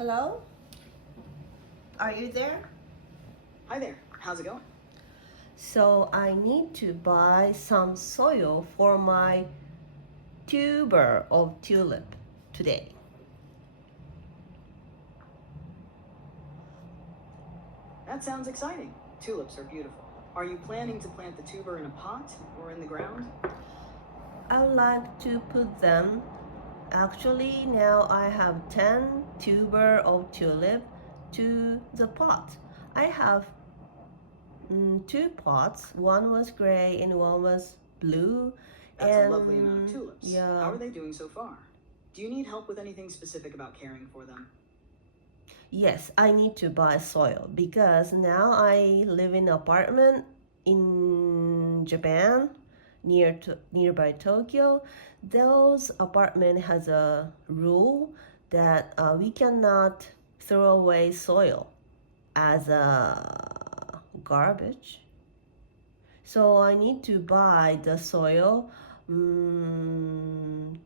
Hello? Are you there? Hi there, how's it going? So I need to buy some soil for my tuber of tulip today. That sounds exciting. Tulips are beautiful. Are you planning to plant the tuber in a pot or in the ground? I would like to put them. Actually, now I have 10 tuber of tulip to the pot. I have two pots. One was gray and one was blue. That's a lovely amount of tulips. Yeah. How are they doing so far? Do you need help with anything specific about caring for them? Yes, I need to buy soil because now I live in an apartment in Japan nearby Tokyo. Those apartment has a rule that we cannot throw away soil as a garbage. So I need to buy the soil. Mm,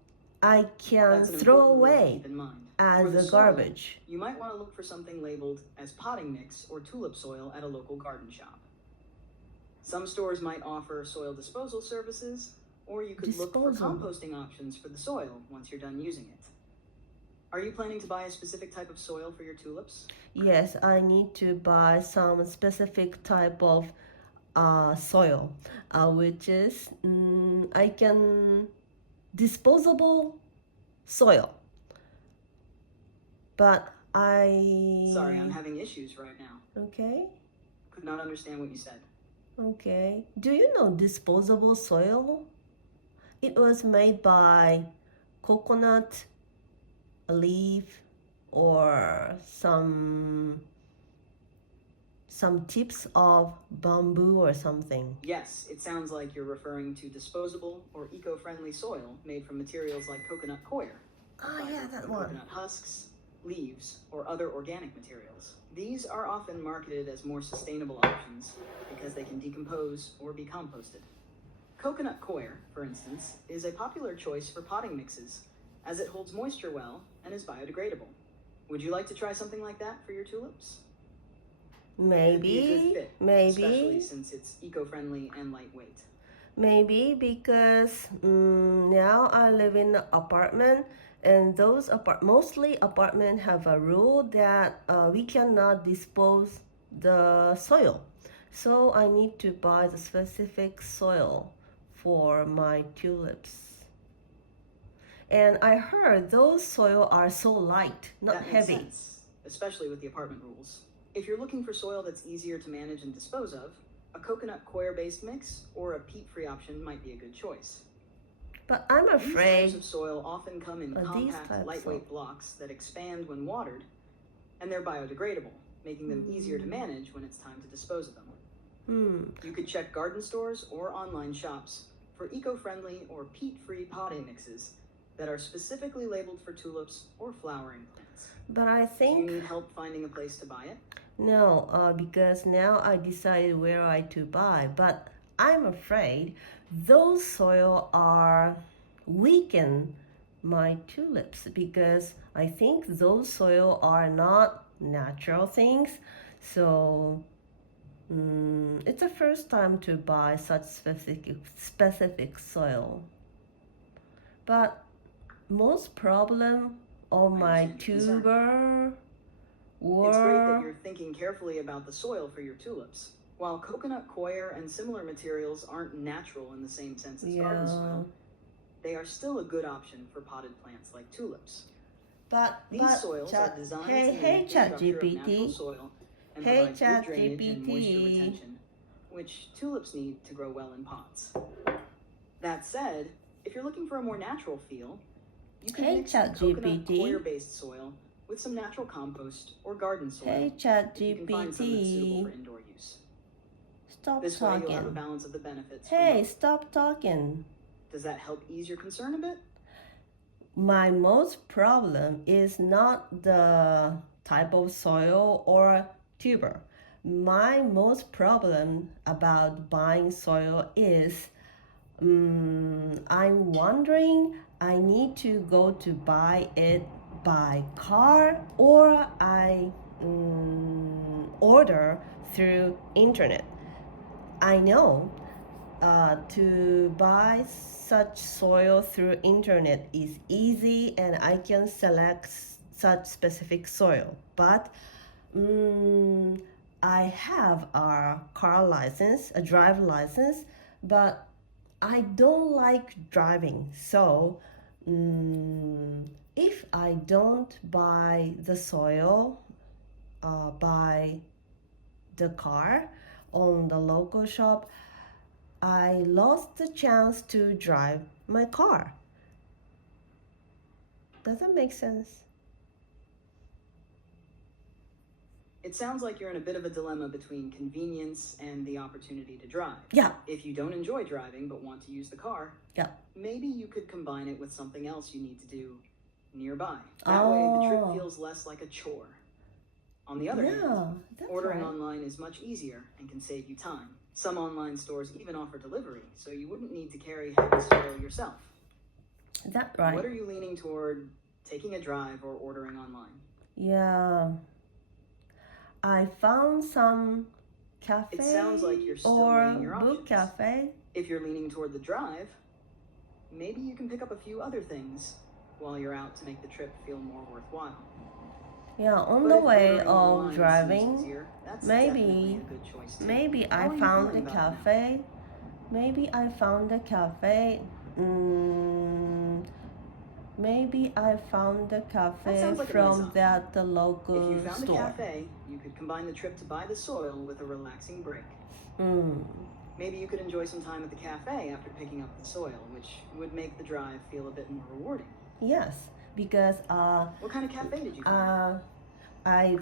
I can That's an throw important rule to away keep in mind. as For the a soil, garbage. you might want to look for something labeled as potting mix or tulip soil at a local garden shop. Some stores might offer soil disposal services, or you could look for composting options for the soil once you're done using it. Are you planning to buy a specific type of soil for your tulips? Yes, I need to buy some specific type of soil, which is I can disposable soil. But Sorry, I'm having issues right now. Okay. Could not understand what you said. Okay. Do you know disposable soil? It was made by coconut leaf or some tips of bamboo or something. Yes, it sounds like you're referring to disposable or eco-friendly soil made from materials like coconut coir. Yeah, that one. Coconut husks, leaves, or other organic materials. These are often marketed as more sustainable options because they can decompose or be composted. Coconut coir, for instance, is a popular choice for potting mixes as it holds moisture well and is biodegradable. Would you like to try something like that for your tulips? Maybe, It'd be a good fit, maybe, especially since it's eco-friendly and lightweight. Maybe because now I live in an apartment, and those mostly apartment have a rule that we cannot dispose the soil. So I need to buy the specific soil for my tulips. And I heard those soil are so light, not That makes heavy. sense, especially with the apartment rules. If you're looking for soil that's easier to manage and dispose of, a coconut coir-based mix or a peat-free option might be a good choice. But I'm afraid these types of soil often come in compact, lightweight blocks that expand when watered, and they're biodegradable, making them easier to manage when it's time to dispose of them. You could check garden stores or online shops for eco-friendly or peat-free potting mixes that are specifically labeled for tulips or flowering plants. But I think... Do you need help finding a place to buy it? No, because now I decided where I to buy, but I'm afraid those soil are weaken my tulips because I think those soil are not natural things. So it's the first time to buy such specific soil. But most problem on my tuber It's great that you're thinking carefully about the soil for your tulips. While coconut coir and similar materials aren't natural in the same sense as garden soil, they are still a good option for potted plants like tulips. These soils are designed to mimic the structure of natural soil and provide good drainage and moisture retention, which tulips need to grow well in pots. That said, if you're looking for a more natural feel, you can mix the coconut coir-based soil with some natural compost or garden soil if you can find some that's suitable for indoor use. Stop this talking. way you'll have a balance of the benefits. Hey, stop talking. Does that help ease your concern a bit? My most problem is not the type of soil or tuber. My most problem about buying soil is I'm wondering I need to go to buy it by car or I order through internet. I know to buy such soil through internet is easy and I can select such specific soil. But I have a car license, a driver license, but I don't like driving. So if I don't buy the soil by the car on the local shop, I lost the chance to drive my car. Does that make sense? It sounds like you're in a bit of a dilemma between convenience and the opportunity to drive. Yeah. If you don't enjoy driving but want to use the car, Yeah. maybe you could combine it with something else you need to do nearby. That way, the trip feels less like a chore. On the other hand, ordering online is much easier and can save you time. Some online stores even offer delivery, so you wouldn't need to carry heavy soil yourself. That's right. What are you leaning toward, taking a drive or ordering online? Yeah. I found some cafe It sounds like you're still weighing your options. Book cafe. If you're leaning toward the drive, maybe you can pick up a few other things while you're out to make the trip feel more worthwhile. Yeah, on the way of driving, maybe I found a cafe. Maybe I found a cafe. Maybe I found a cafe from the local store. If you found a cafe, you could combine the trip to buy the soil with a relaxing break. Maybe you could enjoy some time at the cafe after picking up the soil, which would make the drive feel a bit more rewarding. Yes, because what kind of cafe did you find? I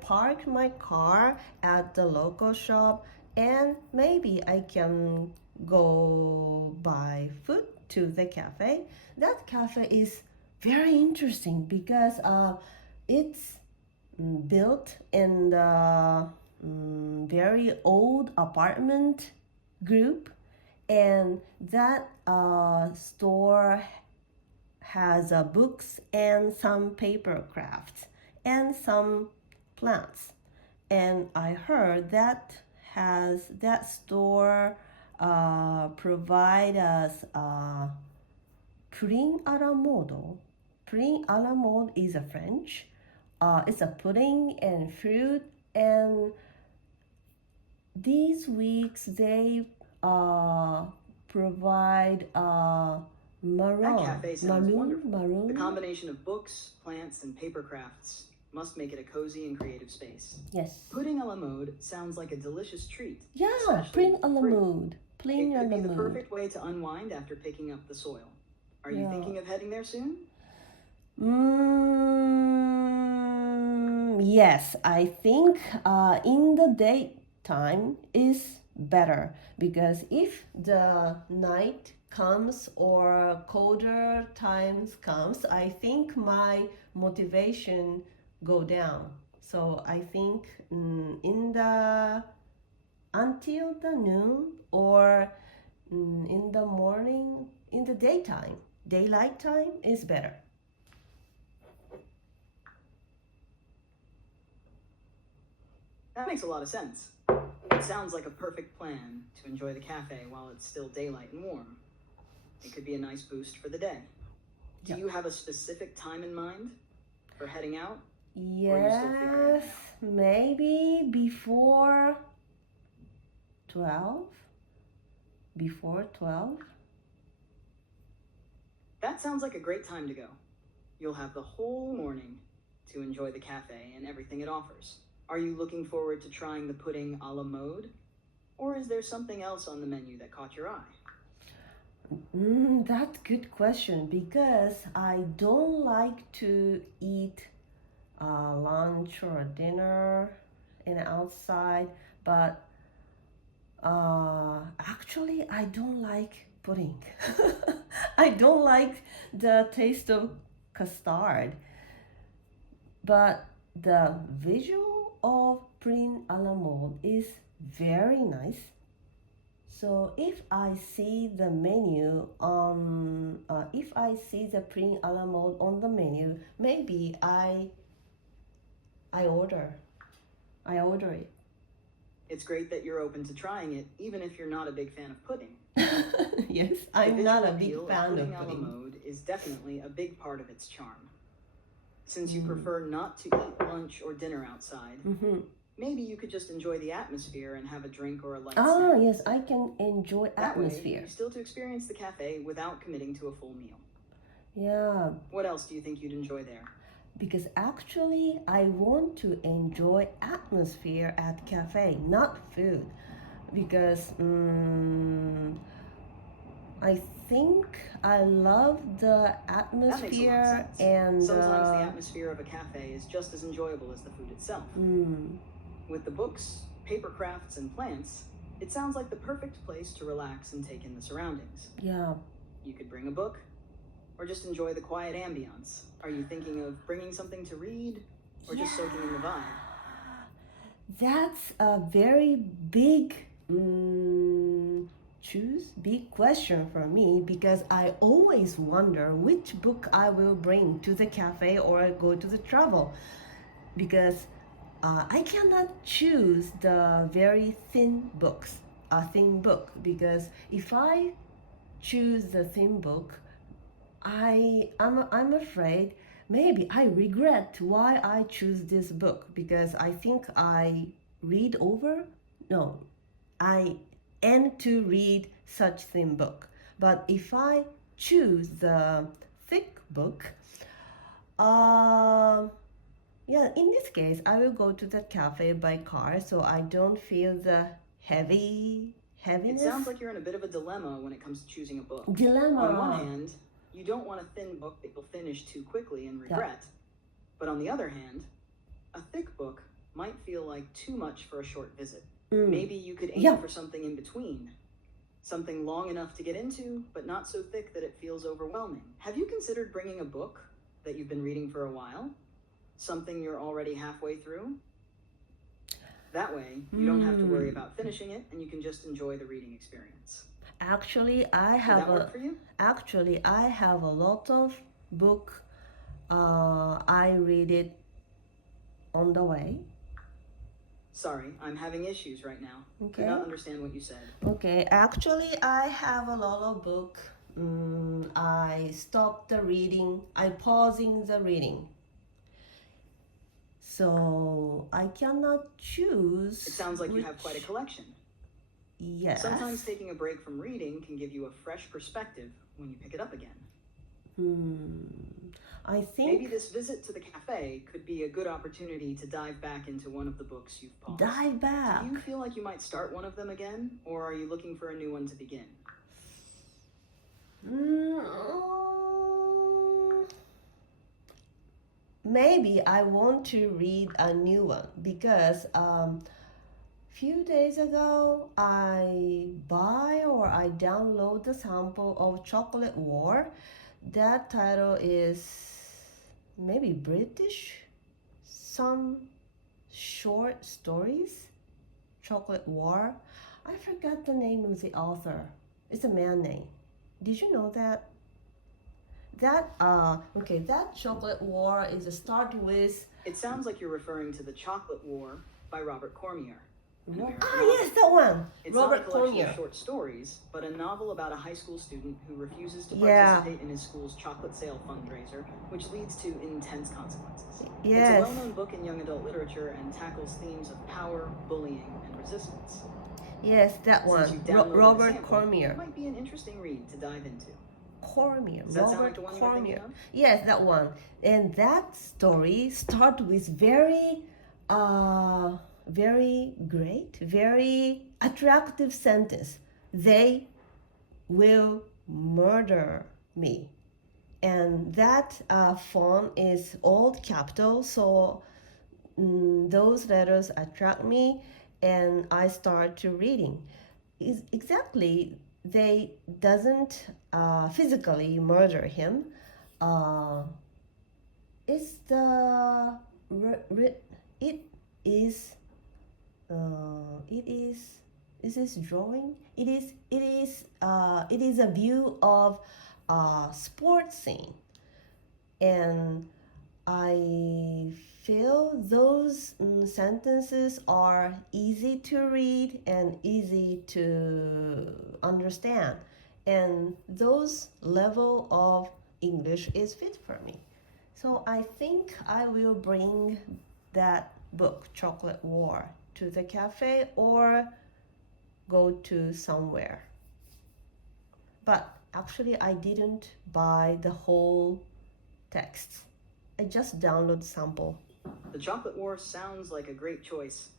parked my car at the local shop and maybe I can go buy food to the cafe. That cafe is very interesting because it's built in the very old apartment group, and that store has books and some paper crafts and some plants. And I heard that store provide us pudding à la mode. Pudding à la mode is a French. It's a pudding and fruit, and these weeks they provide maroon. That cafe sounds wonderful. The combination of books, plants, and paper crafts must make it a cozy and creative space. Yes. Pudding à la mode sounds like a delicious treat. Yeah, pudding à la mode. It could be the perfect way to unwind after picking up the soil. Are you thinking of heading there soon? Yes, I think in the daytime is better because if the night comes or colder times comes, I think my motivation go down. So I think in the until the noon or in the morning, in the daytime, daylight time is better. That makes a lot of sense. It sounds like a perfect plan to enjoy the cafe while it's still daylight and warm. It could be a nice boost for the day. Do you have a specific time in mind for heading out? Yes, maybe before 12. Before 12. That sounds like a great time to go. You'll have the whole morning to enjoy the cafe and everything it offers. Are you looking forward to trying the pudding a la mode? Or is there something else on the menu that caught your eye? That's a good question because I don't like to eat lunch or dinner and outside, but actually I don't like pudding. I don't like the taste of custard, but the visual of pudding à la mode is very nice. So if I see the menu on, if I see the print a la mode on the menu, maybe I order, I order it. It's great that you're open to trying it, even if you're not a big fan of pudding. Yes, The I'm not visual a big appeal of fan of pudding a la pudding. mode is definitely a big part of its charm. Since you Mm. prefer not to eat lunch or dinner outside, Mm-hmm. maybe you could just enjoy the atmosphere and have a drink or a light Ah, snack. yes, I can enjoy That way, atmosphere. you still to experience the cafe without committing to a full meal. Yeah, What else do you think you'd enjoy there? because actually I want to enjoy atmosphere at cafe, not food. Because I think I love the That makes a lot of atmosphere sense. and Sometimes the atmosphere of a cafe is just as enjoyable as the food itself. With the books, paper crafts, and plants, it sounds like the perfect place to relax and take in the surroundings. yeah. You could bring a book, or just enjoy the quiet ambience. Are you thinking of bringing something to read, or just soaking in the vibe? That's a very big big question for me because I always wonder which book I will bring to the cafe or go to the travel because I cannot choose the very thin books, a thin book, because if I choose the thin book, I'm afraid maybe I regret why I choose this book because I think I read over. No, I end to read such thin book. But if I choose the thick book, um, yeah, in this case, I will go to the cafe by car so I don't feel the heaviness. It sounds like you're in a bit of a dilemma when it comes to choosing a book. Dilemma. On one hand, you don't want a thin book that you'll finish too quickly and regret. Yeah. But on the other hand, a thick book might feel like too much for a short visit. Maybe you could aim for something in between. Something long enough to get into, but not so thick that it feels overwhelming. Have you considered bringing a book that you've been reading for a while? Something you're already halfway through? That way, you don't have to worry about finishing it, and you can just enjoy the reading experience. Actually, I have Would that work for you? Actually, I have a lot of book. I read it on the way. Sorry, I'm having issues right now. Okay. Could not understand what you said. Okay, actually, I have a lot of book. I stopped the reading. I pausing the reading. So I cannot choose. It sounds like you have quite a collection. Yes. Sometimes taking a break from reading can give you a fresh perspective when you pick it up again. I think maybe this visit to the cafe could be a good opportunity to dive back into one of the books you've paused. Dive back. Do you feel like you might start one of them again, or are you looking for a new one to begin? Maybe I want to read a new one because few days ago I buy or I download the sample of Chocolate War. That title is maybe British, some short stories, Chocolate War. I forgot the name of the author. It's a man name. Did you know that? That Chocolate War is a start with. It sounds like you're referring to The Chocolate War by Robert Cormier. Yes, that one. It's Robert not a collection Cormier. of short stories, but a novel about a high school student who refuses to participate in his school's chocolate sale fundraiser, which leads to intense consequences. Yes. It's a well-known book in young adult literature and tackles themes of power, bullying, and resistance. Yes, that one. Robert Cormier. It might be an interesting read to dive into. Cormier. Does that sound like the one you're thinking of? Yes, that one. And that story starts with very great, very attractive sentence. They will murder me. And that font is old capital, so those letters attract me and I start to reading. Exactly, they doesn't physically murder him. It's the it is Is this drawing? It is a view of a sports scene, and I feel those sentences are easy to read and easy to understand, and those level of English is fit for me. So I think I will bring that book, Chocolate War, to the cafe or go to somewhere. But actually, I didn't buy the whole text. I just download sample. The Chocolate War sounds like a great choice,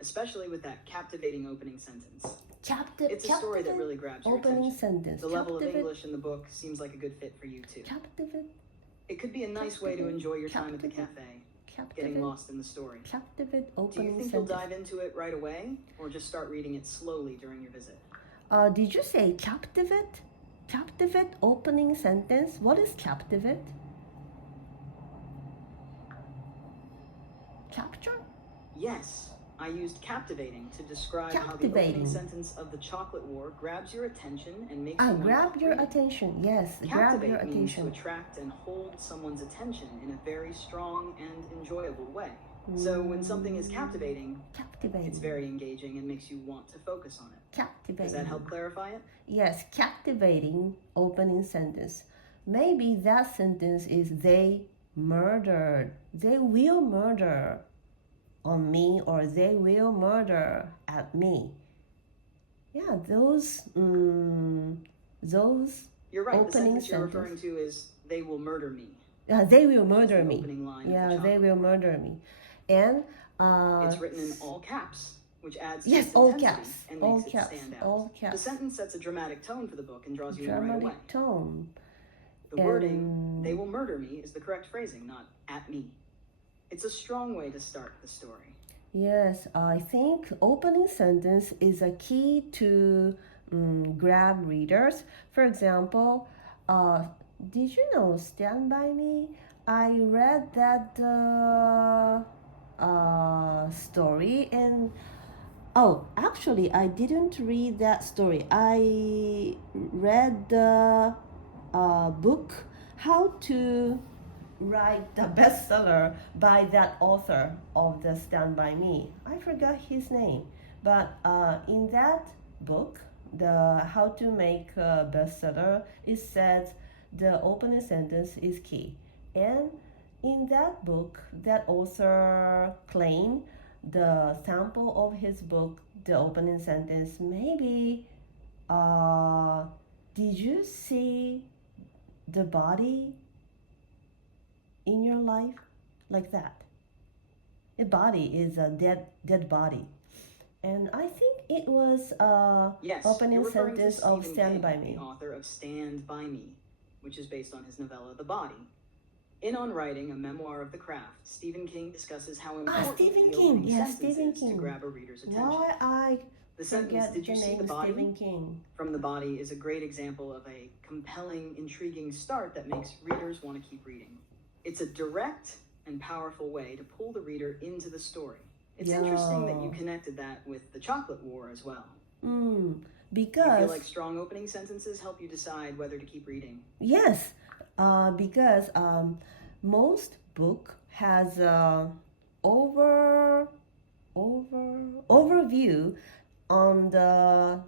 especially with that captivating opening sentence. It's a story that really grabs your Opening attention. sentence. The level of English in the book seems like a good fit for you too. Captivate. It could be a nice way to enjoy your time at the cafe, getting lost in the story. Captivate Do opening you think sentence. you'll dive into it right away, or just start reading it slowly during your visit? Did you say captivate? Captivate opening sentence? What is captivate? Capture? Yes, I used captivating to describe how the opening sentence of the Chocolate War grabs your attention and makes you want grab to your read. attention. Yes, grab Captivate your means to attention. attract and hold someone's attention in a very strong and enjoyable way. So when something is captivating, it's very engaging and makes you want to focus on it. Captivating. Does that help clarify it? Yes, captivating opening sentence. Maybe that sentence is they murdered. They will murder on me, or they will murder at me. Yeah, those You're right. The opening sentence you're referring to is they will murder me. They will murder me. Opening line Yeah, of the they Chocolate will War. murder me. And it's written in all caps, which adds to yes, its all intensity caps, and all makes it caps, stand out. all caps. The sentence sets a dramatic tone for the book and draws you in right away. Dramatic tone. The wording, they will murder me, is the correct phrasing, not at me. It's a strong way to start the story. Yes, I think opening sentence is a key to grab readers. For example, did you know Stand By Me? I read that story, and actually I didn't read that story. I read the book How to Write the Bestseller by that author of the Stand By Me. I forgot his name, but in that book, the How to Make a Bestseller, it says the opening sentence is key. And in that book, that author claimed the sample of his book, the opening sentence, maybe did you see the body in your life? Like that. A body is a dead body. And I think it was opening sentence of Stand By Me. The author of Stand By Me, which is based on his novella The Body. In On Writing, a memoir of the craft, Stephen King discusses how important Stephen the King. opening Yes, sentence Stephen is King. to grab a reader's attention. Why I the sentence, forget "Did you the see name the body?" Stephen King. From The Body is a great example of a compelling, intriguing start that makes readers want to keep reading. It's a direct and powerful way to pull the reader into the story. It's interesting that you connected that with the Chocolate War as well. Because do you feel like strong opening sentences help you decide whether to keep reading? Yes, because most book has overview on the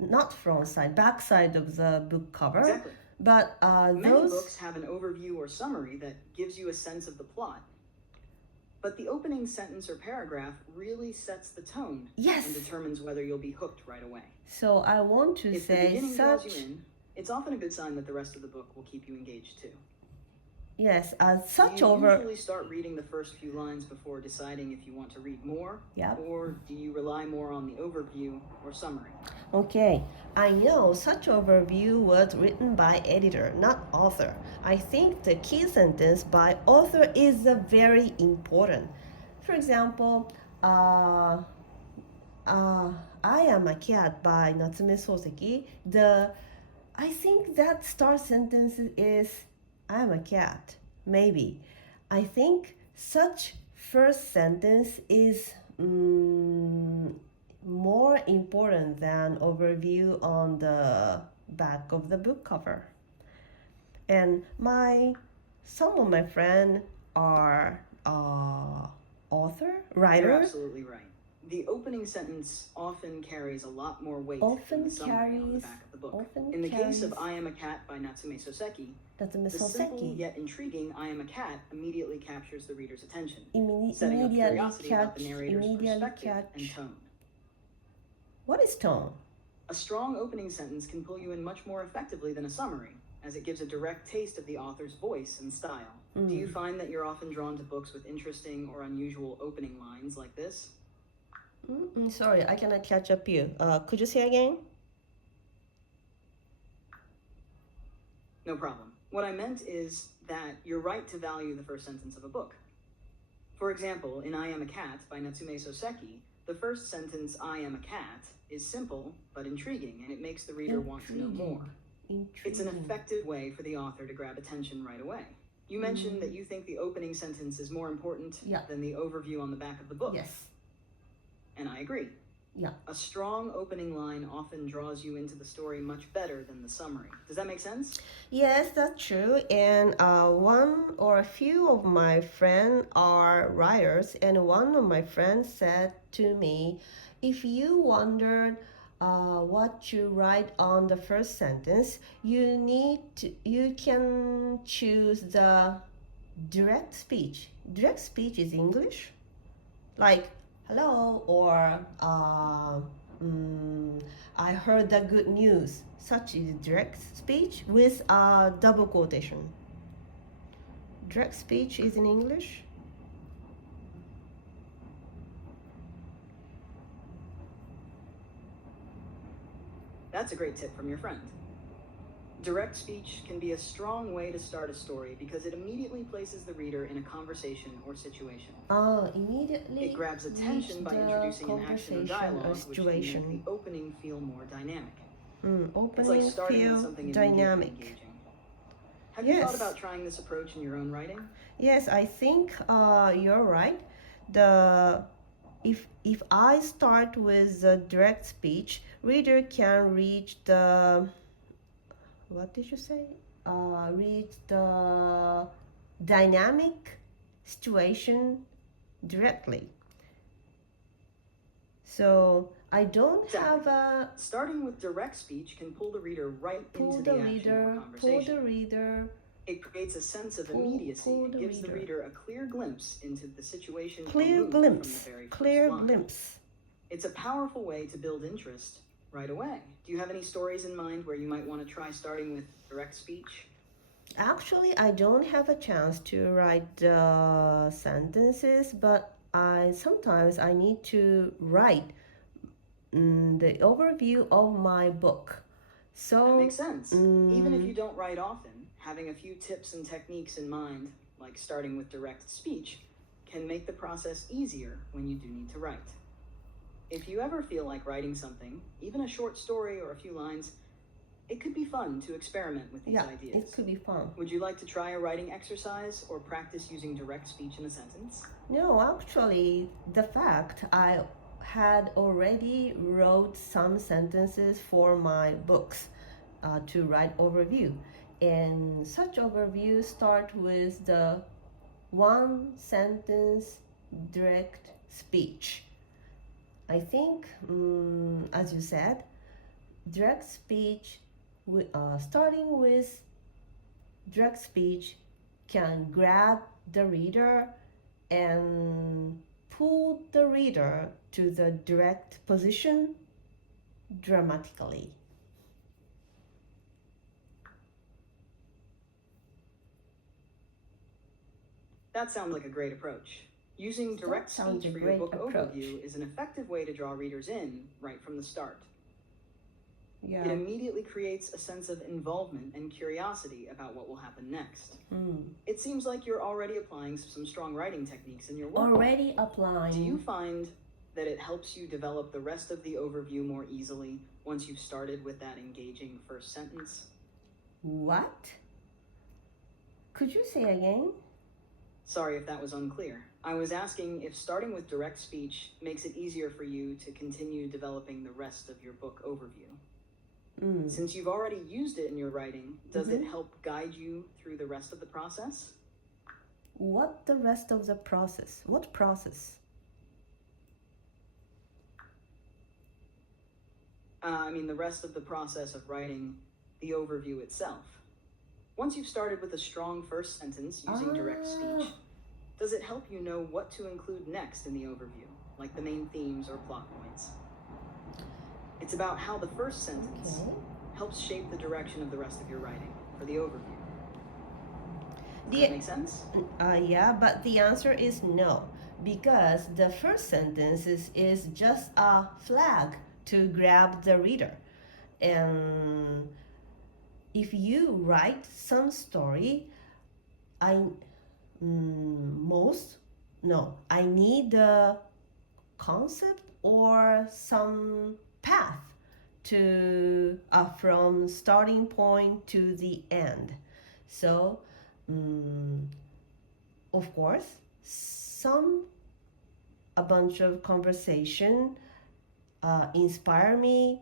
not front side, back side of the book cover. Exactly. But many books have an overview or summary that gives you a sense of the plot. But the opening sentence or paragraph really sets the tone and determines whether you'll be hooked right away. So I want to if say the beginning draws you in, it's often a good sign that the rest of the book will keep you engaged too. Yes, do you usually start reading the first few lines before deciding if you want to read more? Or do you rely more on the overview or summary? Okay, I know such overview was written by editor, not author. I think the key sentence by author is very important. For example, I Am a Cat by Natsume Soseki. I think that start sentence is I am a cat. Maybe. I think such first sentence is mm, more important than overview on the back of the book cover. And my some of my friends are author, You're writer, absolutely right. The opening sentence often carries a lot more weight than the often summary on the carries, back of the book. often In the case of carries. I Am a Cat by Natsume Soseki, That's a Miss the simple Hoseki. yet intriguing I Am a Cat immediately captures the reader's attention, setting up Immediately curiosity about the catch. narrator's Immediately perspective and catch. tone. What is tone? A strong opening sentence can pull you in much more effectively than a summary, as it gives a direct taste of the author's voice and style. Do you find that you're often drawn to books with interesting or unusual opening lines like this? Sorry, I cannot catch up you. Could you say again? No problem. What I meant is that you're right to value the first sentence of a book. For example, in I Am a Cat by Natsume Soseki, the first sentence, I am a cat, is simple but intriguing, and it makes the reader want to know more. It's an effective way for the author to grab attention right away. You mentioned that you think the opening sentence is more important than the overview on the back of the book. Yes. And I agree. Yeah. A strong opening line often draws you into the story much better than the summary. Does that make sense? Yes, that's true. And one or a few of my friends are writers, and one of my friends said to me, if you wondered what you write on the first sentence, you can choose the direct speech. Direct speech is English, like hello or I heard the good news. Such is direct speech with a double quotation. Direct speech is in English. That's a great tip from your friend. Direct speech can be a strong way to start a story because it immediately places the reader in a conversation or situation. Immediately. It grabs attention by introducing an action or dialogue, which can make the opening feel more dynamic. It's like starting with something dynamic. Engaging. Have you thought about trying this approach in your own writing? Yes, I think you're right. If I start with direct speech, reader can reach the what did you say? Reach the dynamic situation directly. So I don't have a starting with direct speech can pull the reader right into the action or conversation. Pull the reader. It creates a sense of immediacy and gives the reader a clear glimpse into the situation. Clear glimpse. It's a powerful way to build interest right away. Do you have any stories in mind where you might want to try starting with direct speech? Actually, I don't have a chance to write sentences, but sometimes I need to write the overview of my book. So that makes sense. Even if you don't write often, having a few tips and techniques in mind, like starting with direct speech, can make the process easier when you do need to write. If you ever feel like writing something, even a short story or a few lines, it could be fun to experiment with these ideas. It could be fun. Would you like to try a writing exercise or practice using direct speech in a sentence? No, actually, the fact I had already wrote some sentences for my books to write overview. And such overview start with the one sentence direct speech. I think, as you said, direct speech, starting with direct speech can grab the reader and pull the reader to the direct position dramatically. That sounds like a great approach. Using direct speech for your book overview is an effective way to draw readers in right from the start. It immediately creates a sense of involvement and curiosity about what will happen next. It seems like you're already applying some strong writing techniques in your work. Already applying. Do you find that it helps you develop the rest of the overview more easily once you've started with that engaging first sentence? What? Could you say again? Sorry if that was unclear. I was asking if starting with direct speech makes it easier for you to continue developing the rest of your book overview. Since you've already used it in your writing, does it help guide you through the rest of the process? What the rest of the process? What process? The rest of the process of writing the overview itself. Once you've started with a strong first sentence using direct speech, does it help you know what to include next in the overview, like the main themes or plot points? It's about how the first sentence helps shape the direction of the rest of your writing for the overview. Does that make sense? Yeah, but the answer is no, because the first sentence is just a flag to grab the reader. And if you write some story, I need the concept or some path to from starting point to the end. So of course a bunch of conversation inspire me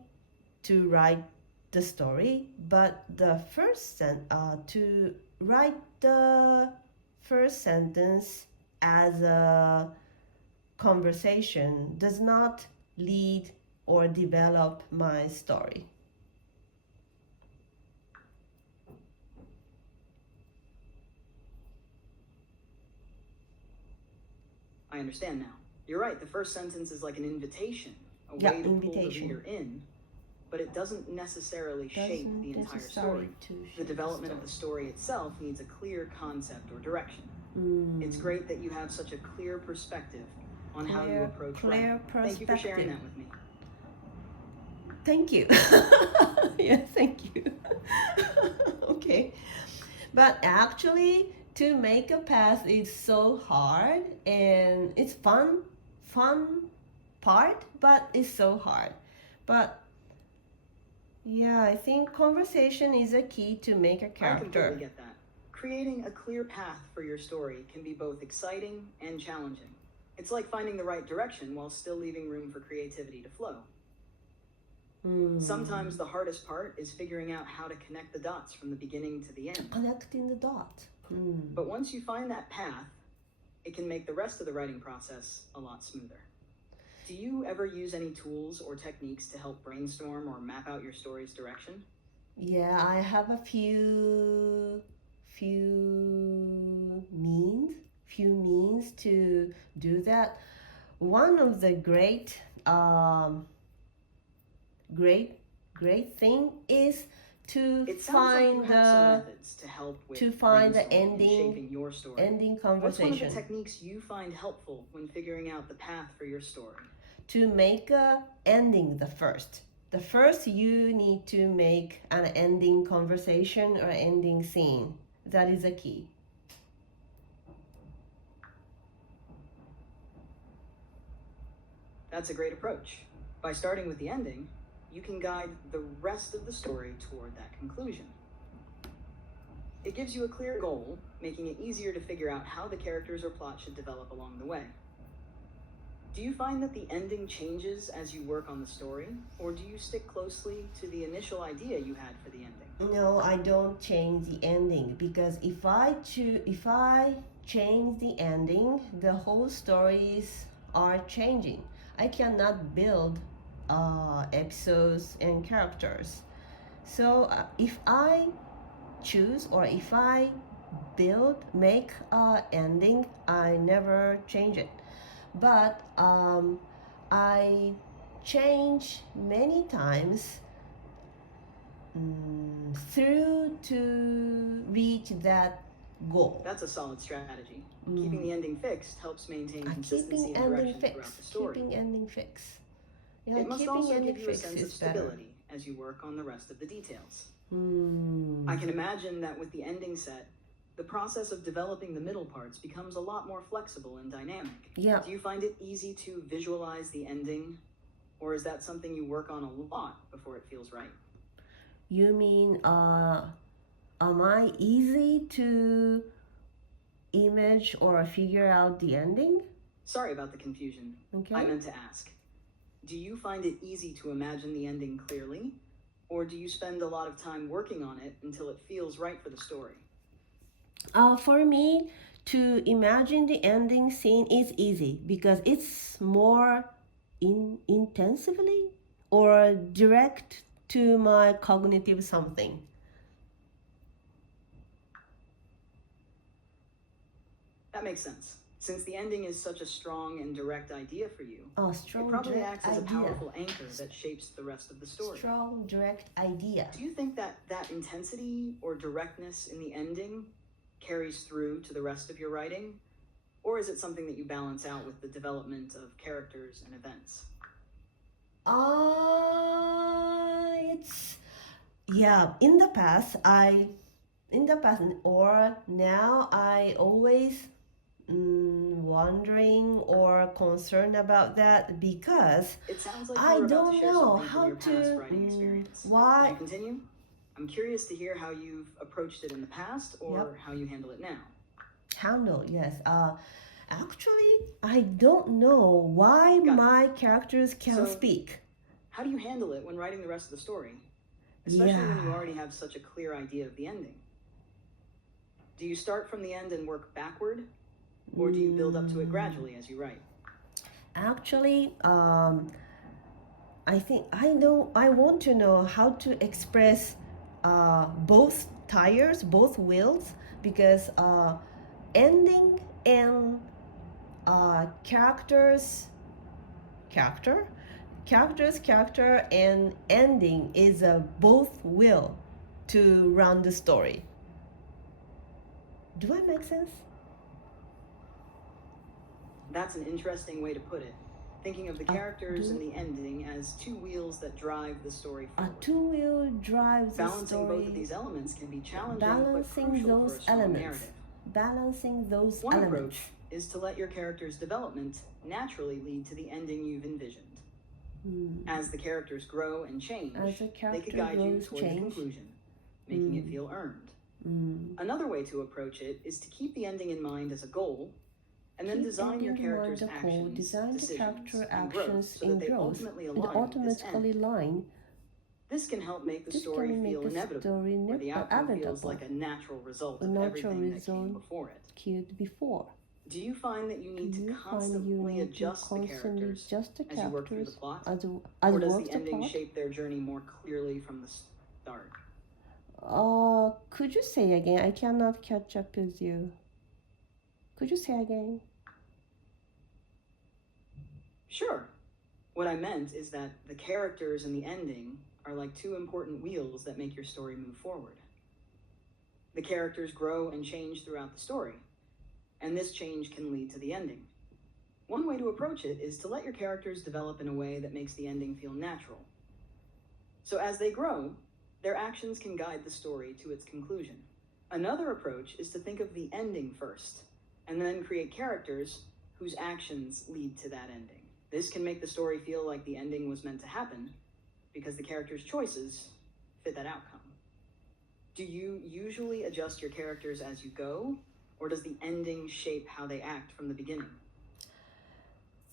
to write the story, but to write the first sentence as a conversation does not lead or develop my story. I understand now. You're right, the first sentence is like an invitation, a way to pull the reader in, but it doesn't necessarily shape the entire story. The development of the story itself needs a clear concept or direction. It's great that you have such a clear perspective on how you approach writing. Thank you for sharing that with me. Thank you. Yeah, thank you. Okay. But actually, to make a path is so hard, and it's fun part, but it's so hard. But yeah, I think conversation is a key to make a character. I completely get that. Creating a clear path for your story can be both exciting and challenging. It's like finding the right direction while still leaving room for creativity to flow. Sometimes the hardest part is figuring out how to connect the dots from the beginning to the end. Connecting the dots. But once you find that path, it can make the rest of the writing process a lot smoother. Do you ever use any tools or techniques to help brainstorm or map out your story's direction? Yeah, I have a few means to do that. One of the great thing is to find the ending conversation. What's one of the techniques you find helpful when figuring out the path for your story? To make a ending the first you need to make an ending conversation or ending scene. That is a key. That's a great approach. By starting with the ending, you can guide the rest of the story toward that conclusion. It gives you a clear goal, making it easier to figure out how the characters or plot should develop along the way. Do you find that the ending changes as you work on the story, or do you stick closely to the initial idea you had for the ending? No, I don't change the ending, because if I change the ending, the whole stories are changing. I cannot build episodes and characters. So if I choose or if I make a ending, I never change it. But I change many times through to reach that goal. That's a solid strategy. Keeping the ending fixed helps maintain consistency and direction throughout the story. Keeping ending fixed. Yeah, it must also give you a sense of stability as you work on the rest of the details. I can imagine that with the ending set, the process of developing the middle parts becomes a lot more flexible and dynamic. Yeah. Do you find it easy to visualize the ending, or is that something you work on a lot before it feels right? You mean, am I easy to image or figure out the ending. Sorry about the confusion. Okay. I meant to ask, do you find it easy to imagine the ending clearly? Or do you spend a lot of time working on it until it feels right for the story? For me, to imagine the ending scene is easy because it's more intensively or direct to my cognitive something. That makes sense. Since the ending is such a strong and direct idea for you, Strong it probably direct acts as a idea. powerful anchor that shapes the rest of the story. Strong direct idea. Do you think that that intensity or directness in the ending carries through to the rest of your writing? Or is it something that you balance out with the development of characters and events? It's yeah. In the past or now, I always wondering or concerned about that because It sounds like you I were about to don't share know something from how your past to writing experience. Could why. you continue? I'm curious to hear how you've approached it in the past or Yep. how you handle it now. Handle, yes. Actually, I don't know why Got it. my characters can So, speak. How do you handle it when writing the rest of the story? Especially when you Yeah. already have such a clear idea of the ending. Do you start from the end and work backward? Or do you build up to it gradually as you write? Actually, I think I want to know how to express both tires, both wheels, because ending and characters, character, character, and ending is a both will to run the story. Do I make sense? That's an interesting way to put it. Thinking of the characters and the ending as two wheels that drive the story forward. A two-wheel drives the Balancing story. both of these elements can be challenging Balancing but crucial those for a strong elements. narrative. Balancing those One elements. approach is to let your character's development naturally lead to the ending you've envisioned. As the characters grow and change, they could guide you toward the conclusion, making it feel earned. Another way to approach it is to keep the ending in mind as a goal, and then design your character's actions, decisions, and growth so that they ultimately align with this end. This can help make the story feel inevitable, where the outcome feels like a natural result of everything that came before it. Do you find that you need to constantly adjust the characters as you work through the plot? Or does the ending shape their journey more clearly from the start? Could you say again? I cannot catch up with you. Could you say again? Sure. What I meant is that the characters and the ending are like two important wheels that make your story move forward. The characters grow and change throughout the story, and this change can lead to the ending. One way to approach it is to let your characters develop in a way that makes the ending feel natural. So as they grow, their actions can guide the story to its conclusion. Another approach is to think of the ending first, and then create characters whose actions lead to that ending. This can make the story feel like the ending was meant to happen, because the character's choices fit that outcome. Do you usually adjust your characters as you go, or does the ending shape how they act from the beginning?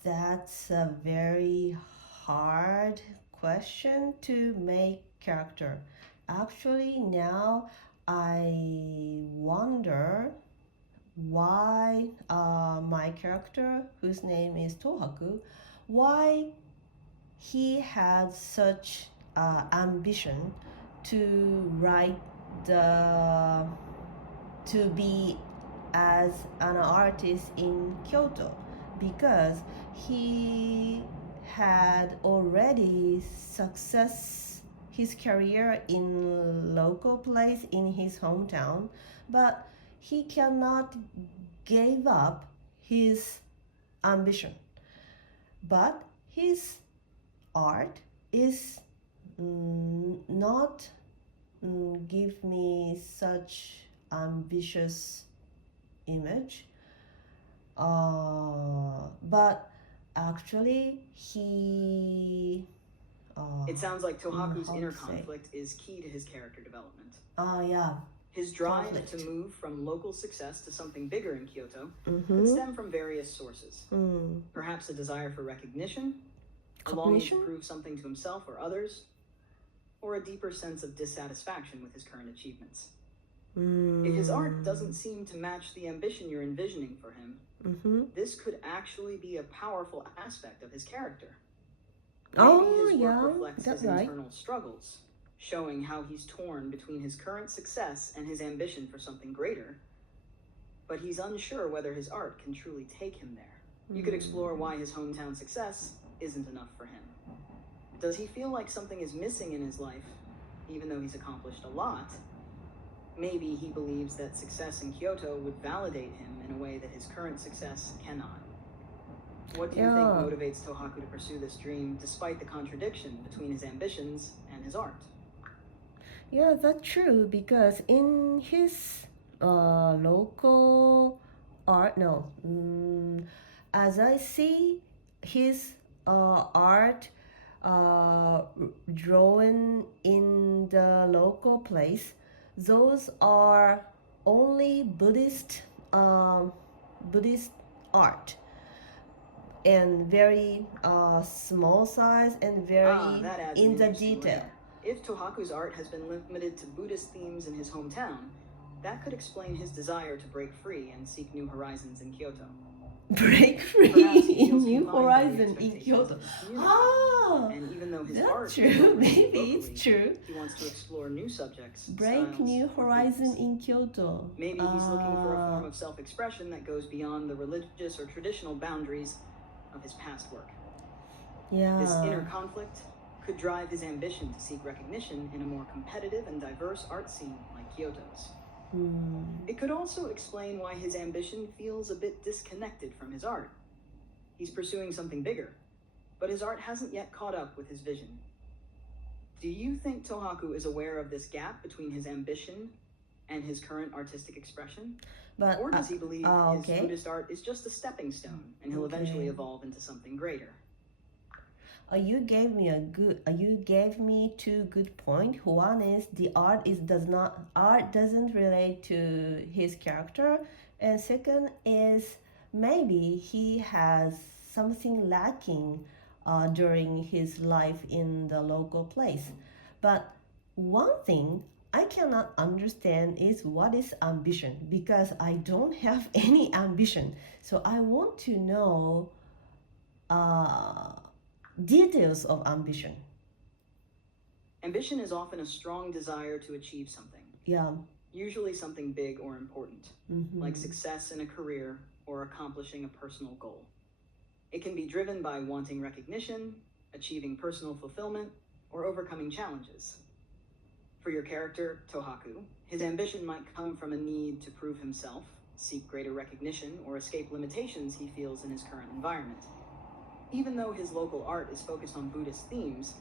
That's a very hard question to make character. Actually, now I wonder why my character, whose name is Tohaku, why he had such ambition to write the to be as an artist in Kyoto, because he had already success his career in local place in his hometown, but he cannot give up his ambition. But his art is not give me such ambitious image. But actually, he. It sounds like Tohaku's how inner to say? conflict is key to his character development. Yeah. His drive conflict. to move from local success to something bigger in Kyoto could stem from various sources. Perhaps a desire for recognition, a longing to prove something to himself or others, or a deeper sense of dissatisfaction with his current achievements. If his art doesn't seem to match the ambition you're envisioning for him, this could actually be a powerful aspect of his character. Maybe his work reflects his internal struggles, showing how he's torn between his current success and his ambition for something greater, but he's unsure whether his art can truly take him there. You could explore why his hometown success isn't enough for him. Does he feel like something is missing in his life, even though he's accomplished a lot? Maybe he believes that success in Kyoto would validate him in a way that his current success cannot. What do you think motivates Tohaku to pursue this dream despite the contradiction between his ambitions and his art? Yeah, that's true, because in his local art, no, as I see his art drawn in the local place, those are only Buddhist art, and very small size and very in the detail. If Tohaku's art has been limited to Buddhist themes in his hometown, that could explain his desire to break free and seek new horizons in Kyoto. Break free in new horizon in Kyoto. And even though his art true. Maybe it's true. He wants to explore new subjects. Break new horizon in Kyoto. Maybe he's looking for a form of self-expression that goes beyond the religious or traditional boundaries of his past work. This inner conflict could drive his ambition to seek recognition in a more competitive and diverse art scene like Kyoto's. It could also explain why his ambition feels a bit disconnected from his art. He's pursuing something bigger, but his art hasn't yet caught up with his vision. Do you think Tohaku is aware of this gap between his ambition and his current artistic expression? Or does he believe his Buddhist art is just a stepping stone and he'll eventually evolve into something greater? You gave me two good points. One is the art doesn't relate to his character, and second is maybe he has something lacking during his life in the local place. But one thing I cannot understand is what is ambition, because I don't have any ambition. So I want to know details of ambition. Ambition is often a strong desire to achieve something. Yeah. Usually something big or important, like success in a career or accomplishing a personal goal. It can be driven by wanting recognition, achieving personal fulfillment, or overcoming challenges. For your character, Tohaku, his ambition might come from a need to prove himself, seek greater recognition, or escape limitations he feels in his current environment. Even though his local art is focused on Buddhist themes,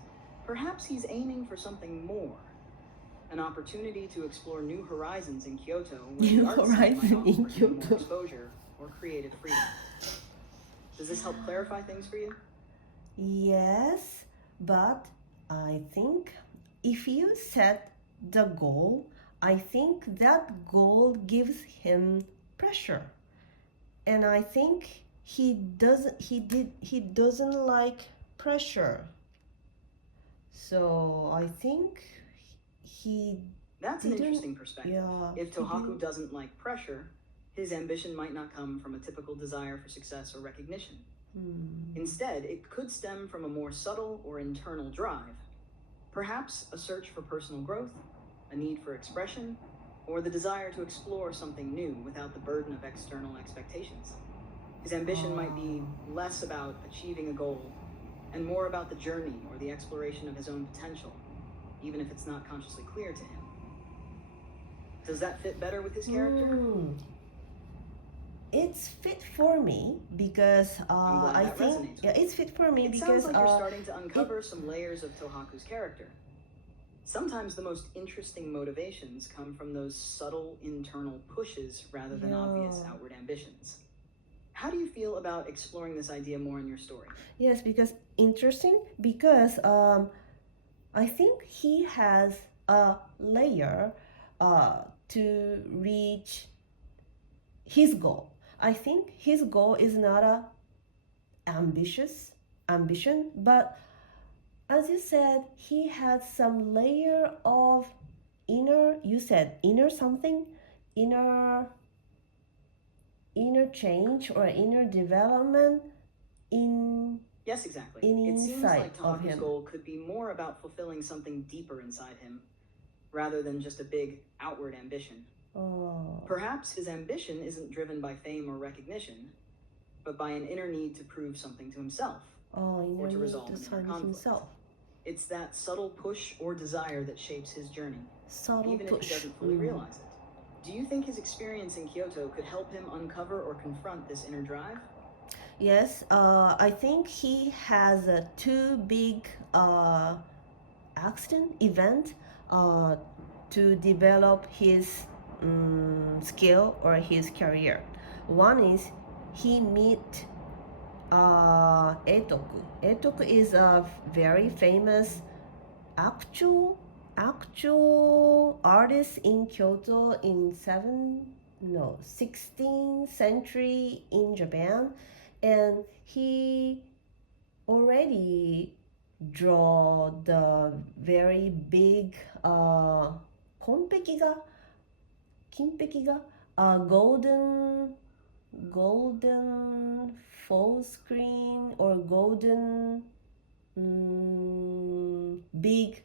perhaps he's aiming for something more. An opportunity to explore new horizons in Kyoto, where the art scene might offer him more exposure or creative freedom. Does this help clarify things for you? Yes, but I think if you set the goal, I think that goal gives him pressure. And I think he doesn't like pressure. So I think That's an interesting perspective. Yeah, if Tohaku doesn't like pressure, his ambition might not come from a typical desire for success or recognition. Instead, it could stem from a more subtle or internal drive. Perhaps a search for personal growth, a need for expression, or the desire to explore something new without the burden of external expectations. His ambition might be less about achieving a goal and more about the journey or the exploration of his own potential, even if it's not consciously clear to him. Does that fit better with his character? It's fit for me because I think it's fit for me because sounds like you're starting to uncover some layers of Tohaku's character. Sometimes the most interesting motivations come from those subtle internal pushes rather than obvious outward ambitions. How do you feel about exploring this idea more in your story? Yes, because I think he has a layer to reach his goal. I think his goal is not a ambitious ambition, but as you said, he had some layer of you said inner something, inner change or inner development in Yes, exactly. in It seems inside like of Tohaku's him. goal could be more about fulfilling something deeper inside him, rather than just a big outward ambition. Oh. Perhaps his ambition isn't driven by fame or recognition, but by an inner need to prove something to himself, or to resolve an inner conflict. Himself. It's that subtle push or desire that shapes his journey, even if he doesn't fully realize it. Do you think his experience in Kyoto could help him uncover or confront this inner drive? Yes, I think he has two big accident event uh, to develop his skill or his career. One is he meet Eitoku. Eitoku is a very famous actual artist in Kyoto in 16th century in Japan, and he already draw the very big 金壁画 golden full screen or golden big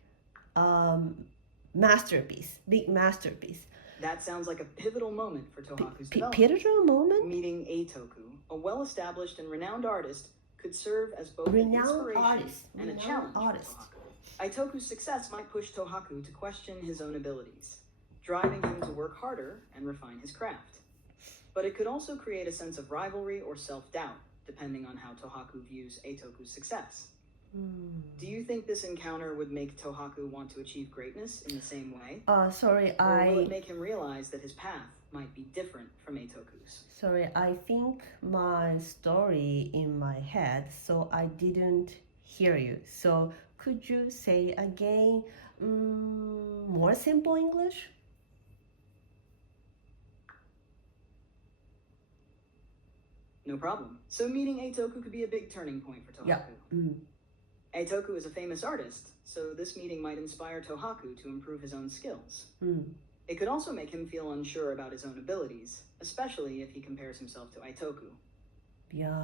big masterpiece. That sounds like a pivotal moment for Tohaku's development. Pivotal moment? Meeting Eitoku, a well-established and renowned artist, could serve as both an inspiration and a challenge for Tohaku. Eitoku's success might push Tohaku to question his own abilities, driving him to work harder and refine his craft. But it could also create a sense of rivalry or self-doubt, depending on how Tohaku views Eitoku's success. Do you think this encounter would make Tohaku want to achieve greatness in the same way? Or will it make him realize that his path might be different from Eitoku's? Sorry, I think my story in my head, so I didn't hear you. So could you say again more simple English? No problem. So meeting Eitoku could be a big turning point for Tohaku. Yeah. Eitoku is a famous artist, so this meeting might inspire Tohaku to improve his own skills. It could also make him feel unsure about his own abilities, especially if he compares himself to Eitoku. Yeah.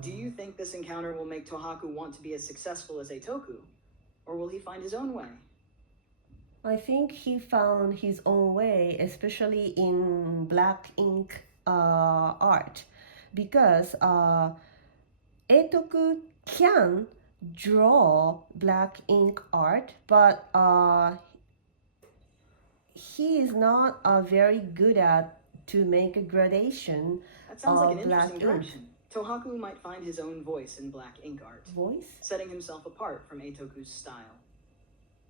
Do you think this encounter will make Tohaku want to be as successful as Eitoku, or will he find his own way? I think he found his own way, especially in black ink art, because Eitoku can draw black ink art, but he is not very good at to make a gradation. That sounds like an interesting direction. Tohaku might find his own voice in black ink art, setting himself apart from Eitoku's style.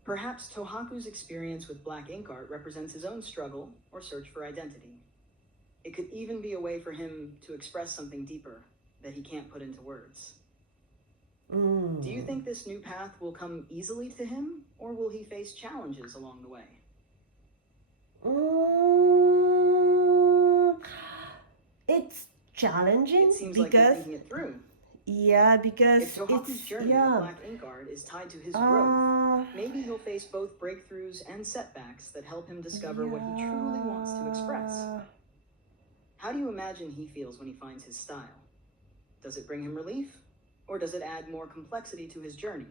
Perhaps Tohaku's experience with black ink art represents his own struggle or search for identity. It could even be a way for him to express something deeper that he can't put into words. Do you think this new path will come easily to him, or will he face challenges along the way? It's challenging. It seems like you're thinking it through. Yeah, because if Tohaku's journey with black ink art is tied to his growth, maybe he'll face both breakthroughs and setbacks that help him discover what he truly wants to express. How do you imagine he feels when he finds his style? Does it bring him relief, or does it add more complexity to his journey?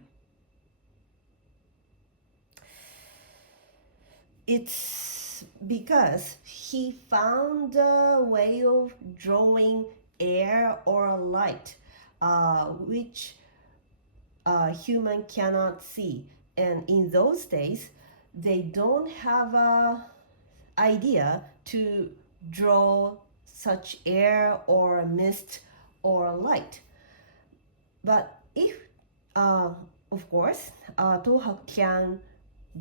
It's because he found a way of drawing air or light, which human cannot see. And in those days, they don't have a idea to draw such air or mist or light. But if, of course, Tohaku can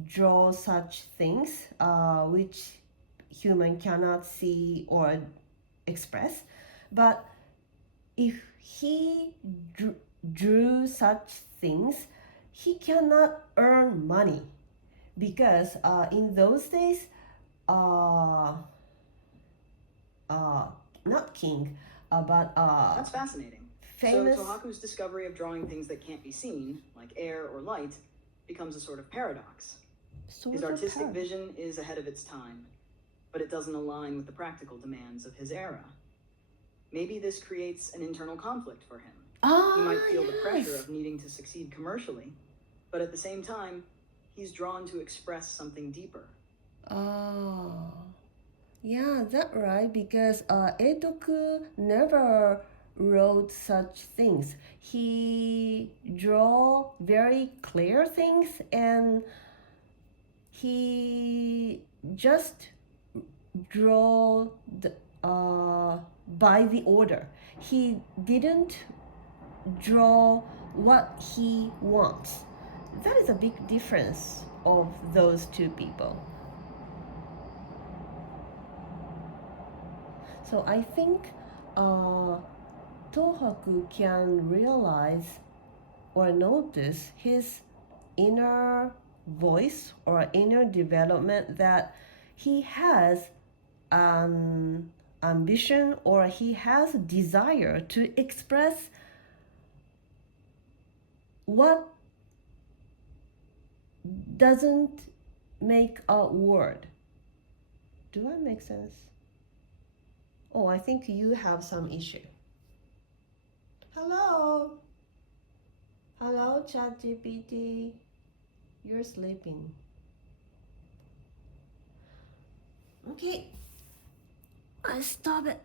draw such things which human cannot see or express, but if he drew such things, he cannot earn money, because in those days uh, uh, not king, but That's fascinating. famous. So Tohaku's discovery of drawing things that can't be seen, like air or light, becomes a sort of paradox. His artistic vision is ahead of its time, but it doesn't align with the practical demands of his era. Maybe this creates an internal conflict for him. He might feel the pressure of needing to succeed commercially, but at the same time, he's drawn to express something deeper. Oh, yeah, that's right. Because Edoku never wrote such things. He draw very clear things, and he just draw the by the order. He didn't draw what he wants. That is a big difference of those two people. So I think Tohaku can realize or notice his inner voice or inner development, that he has an ambition or he has a desire to express what doesn't make a word. Do I make sense? Oh, I think you have some issue. Hello? Hello, ChatGPT. You're sleeping. Okay. I stop it.